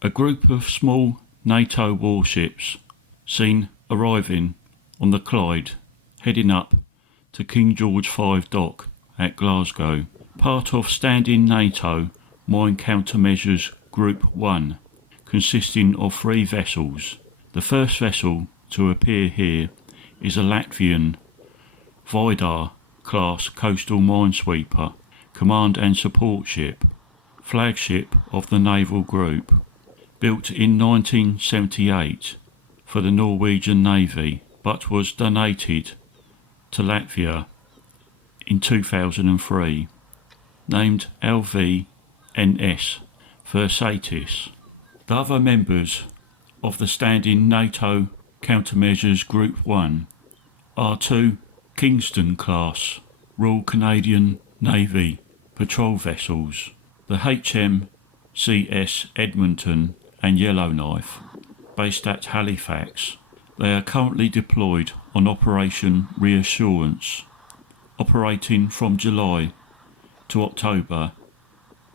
A group of small NATO warships seen arriving on the Clyde, heading up to King George V Dock at Glasgow, part of standing NATO Mine Countermeasures Group 1, consisting of 3 vessels. The first vessel to appear here is a Latvian Vidar class coastal minesweeper, command and support ship, flagship of the naval group, built in 1978 for the Norwegian Navy, but was donated to Latvia in 2003, named LVNS Versatis. The other members of the standing NATO Countermeasures Group 1 are 2 Kingston-class Royal Canadian Navy patrol vessels, the HMCS Edmonton and Yellowknife, based at Halifax. They are currently deployed on Operation Reassurance, operating from July to October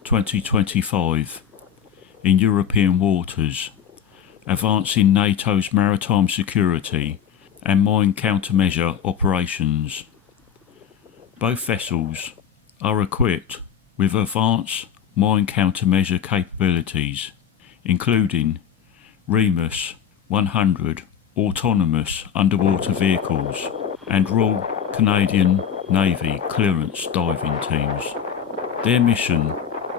2025 in European waters, advancing NATO's maritime security and mine countermeasure operations. Both vessels are equipped with advanced mine countermeasure capabilities, including Remus 100 autonomous underwater vehicles and Royal Canadian Navy clearance diving teams. Their mission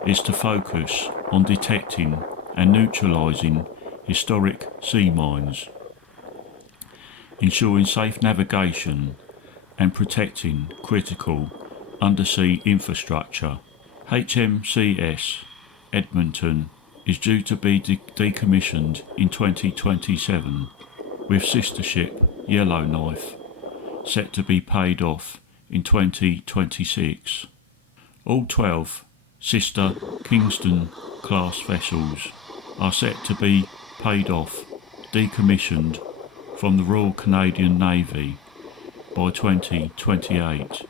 is to focus on detecting and neutralising historic sea mines, ensuring safe navigation and protecting critical undersea infrastructure. HMCS Edmonton is due to be decommissioned in 2027, with sister ship Yellowknife set to be paid off in 2026. All 12 sister Kingston-class vessels are set to be paid off, decommissioned from the Royal Canadian Navy by 2028.